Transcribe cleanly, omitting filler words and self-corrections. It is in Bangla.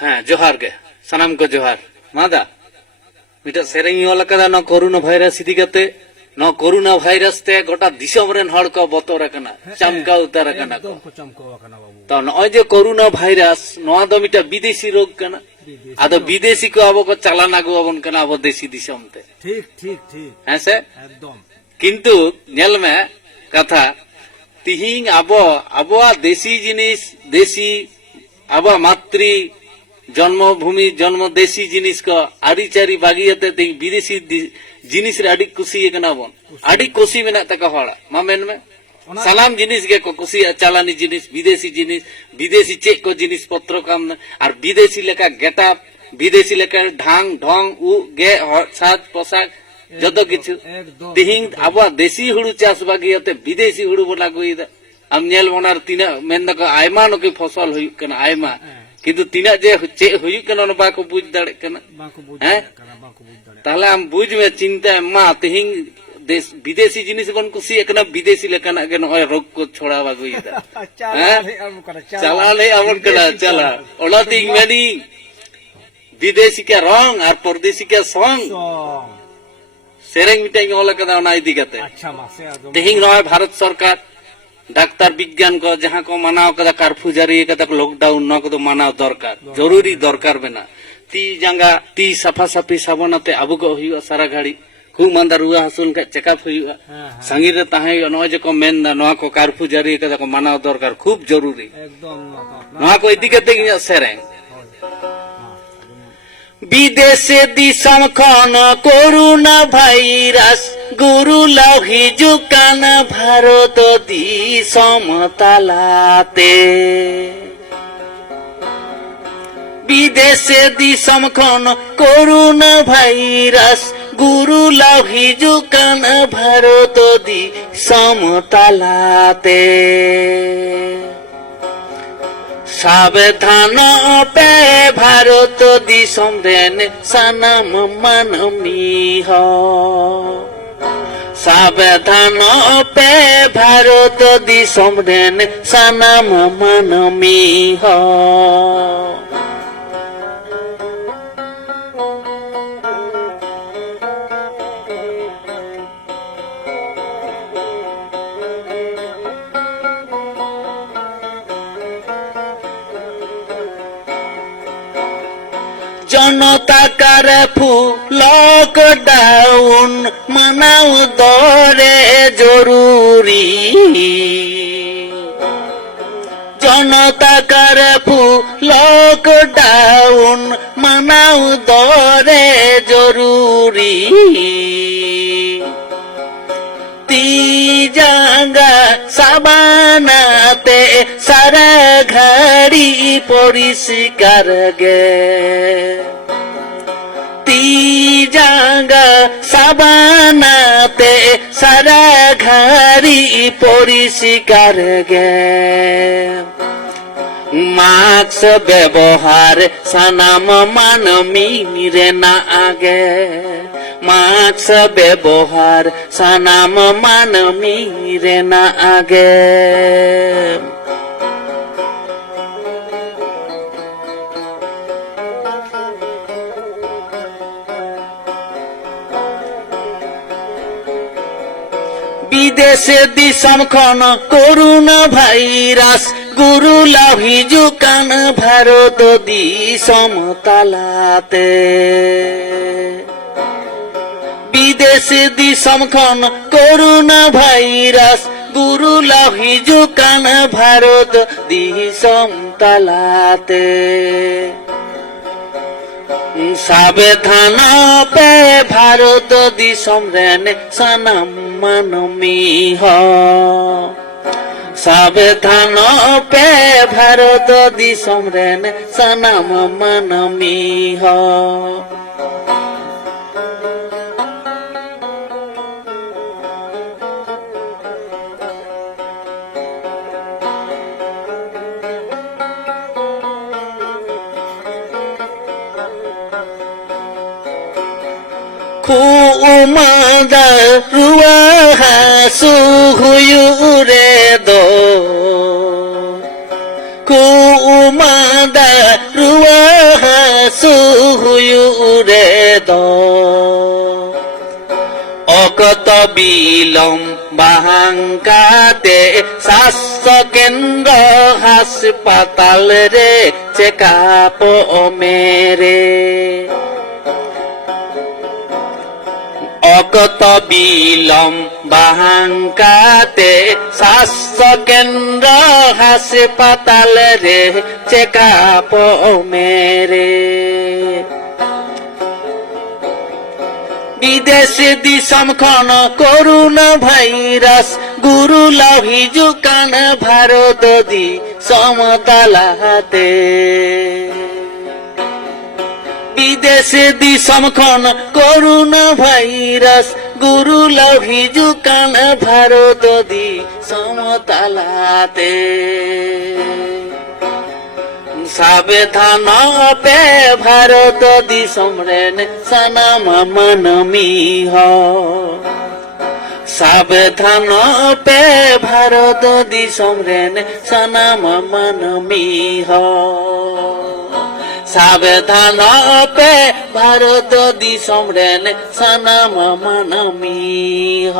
ᱦᱮᱸ ᱡᱚᱦᱟᱨ ᱜᱮ ᱥᱟᱱᱟᱢ ᱠᱚ ᱡᱚᱦᱟर ᱢᱟᱫᱟ ᱢᱤᱫᱴᱟᱝ ᱥᱮᱨᱮᱧ ᱚᱞ ᱟᱠᱟᱫᱟ ᱱᱚᱣᱟ ᱠᱳᱨᱳᱱᱟ ᱵᱷᱟᱭᱨᱟᱥ ᱤᱫᱤ ᱠᱟᱛᱮ ᱱᱚᱣᱟ ᱠᱳᱨᱳᱱᱟ ᱵᱷᱟᱭᱨᱟᱥ ᱛᱮ ᱜᱚᱴᱟ ᱫᱤᱥᱚᱢ ᱨᱮᱱ ᱦᱚᱲ ᱠᱚ ᱵᱚᱛᱚᱨ ᱟᱠᱟᱱᱟ ᱪᱟᱢᱠᱟᱣ ᱩᱛᱟᱹᱨ ᱟᱠᱟᱱᱟ ᱠᱚ ᱛᱚ ᱱᱚᱜᱼᱚᱭ ᱡᱮ ᱠᱳᱨᱳᱱᱟ ᱵᱷᱟᱭᱨᱟᱥ ᱱᱚᱣᱟ ᱫᱚ ᱢᱤᱫᱴᱟᱝ ᱵᱤᱫᱮᱥᱤ ᱨᱳগ ᱠᱟᱱᱟ ᱟᱫᱚ ᱵᱤᱫᱮᱥᱤ ᱠᱚ ᱟᱵᱚ ᱠᱚ ᱪᱟᱞᱟᱱ ᱟᱹᱜᱩ ᱟᱵᱚᱱ ᱠᱟᱱᱟ ᱟᱵᱚ ᱫᱮᱥᱤ ᱫᱤᱥᱚᱢ ᱛᱮ ঠিক ঠিক ঠিক ᱦᱮᱸᱥᱮ একদম কিন্তু ᱧᱮᱞ ᱢᱮ ᱠᱟᱛᱷᱟ ᱛᱤᱦᱤᱧ ᱟᱵᱚᱣᱟᱜ ᱫᱮᱥᱤ ᱡᱤᱱᱤᱥ ᱫᱮᱥᱤ ᱟᱵᱚᱣᱟᱜ ᱢᱟᱛᱨᱤ জন্মভূমি জন্ম দেশি জিনিস কো আড়িচারি বাগিয়াতে তিন বিদেশি জিনিস রে আড়ি কুসি কানা বন আড়ি কুসি মেনা তাকা হড়া মা মেন মে সালাম জিনিস গে কো কুসি চালানি জিনিস বিদেশি চেক কো জিনিস পত্র কাম আর বিদেশি লেখা গেটআপ বিদেশি লেখা ঢাং ঢং উ গে সাজ পোশাক যত কিছু তিহিং আবহাওয়া দেশি হুড়ু চাষ বাগিয়াতে বিদেশি হুড়ু বনা গুইদা আম নেল বনার তিনা মেন দা আয়মা নকি ফসল হুয়ুক কানা আয়মা কিন্তু তিনা যে চেক হুয়ুক কানা না বাকো বুঝ দাড়ে কানা হ্যাঁ তাহলে আম বুঝ মে চিন্তা মা তিহিং দেশ বিদেশি জিনিস বন কুসি একনা বিদেশি লেকানা গে নয় রোগ কো ছড়াবা গুইদা হ্যাঁ চালালে আমন কানা চালা ওলা তিং মেনি বিদেশি কে রং আর পরদেশি কে সং सेरेंग मिटाई ओला कदा ओना इदी कते अच्छा मासे तेहिंग नय भारत सरकार डाक्तार विज्ञान को जहां को मनाव कदा कर्फ्यू जारी कदा लॉकडाउन न को मनाव दरकार जरूरी दरकार बेना ती जंगा ती सफा सफी साबनाते अबु को हुआ सारा घड़ी खूब मंदा रुआ हसुन का चेकअप हुआ संगीर रे ताहे नय जे को मेन नवा को कर्फ्यू जारी कदा को मनाव दरकार खूब जरूरी एकदम नवा को इदी कते सेरेंग বিদেশে দিশম খন করোনা ভাইরাস গুরু লাহি জুকান ভারত দিশম তালাতে বিদেশে দিশম খন করোনা ভাইরাস গুরু লাহি জুকান ভারত দিশম তালাতে সাবধান পে ভারত দিশম রেন সানাম মানমি হ সাবধান পে ভারত দিশম রেন সানাম মানমি হ জনতা কারফু লকডাউন মানাও দরে জরুরি জনতা কারফু লকডাউন মানাও দরে জরুরি জাগা সাবানাতে সারা ঘড়ি পরিষ্কার গে জাগা সাবানাতে সারা ঘড়ি পরিষ্কার গে মাস্ক ব্যবহার সানাম মানমি রে না আগে মাস্ক ব্যবহার সানাম মানমি রে না আগে বিদেশে দিশম খন করোনা ভাইরাস গুরু লাভি জুকান ভারত দিশম তালাতে বিদেশে দিশম খন করোনা ভাইরাস গুরু লাভি জুকান ভারত দিশম তালাতে সাবধান পে ভারত দিশম রেন সানাম মানমি হ সাবধান পে ভারত দিশম রেন সানাম মানমি হ Kumada ruaha suhuyure do Kumada ruaha সুহুয়ুরে দ অকত বিলম বাহাঙ্কাতে স্বাস্থ্য কেন্দ্র হাসপাতাল রে চেকাপ মেরে অকত বিলম বাহাঙ্কাতে স্বাস্থ্য কেন্দ্র হাসপাতাল রে চেকাপ মেরে বিদেশ দিশম খন করোনা ভাইরাস গুরু লাভিযুকান ভারত দি সমতালাতে বিদেশ দিশম খন করোনা ভাইরাস গুরু লাভিযুকান ভারত দি সমতালাতে সাবধান পে ভারত দিশম রেন সনাম মানমি হ সাবধান পে ভারত দিশম রেন সনাম মানমি হ সাবধান পে ভারত দিশম রেন সনাম মানমি হ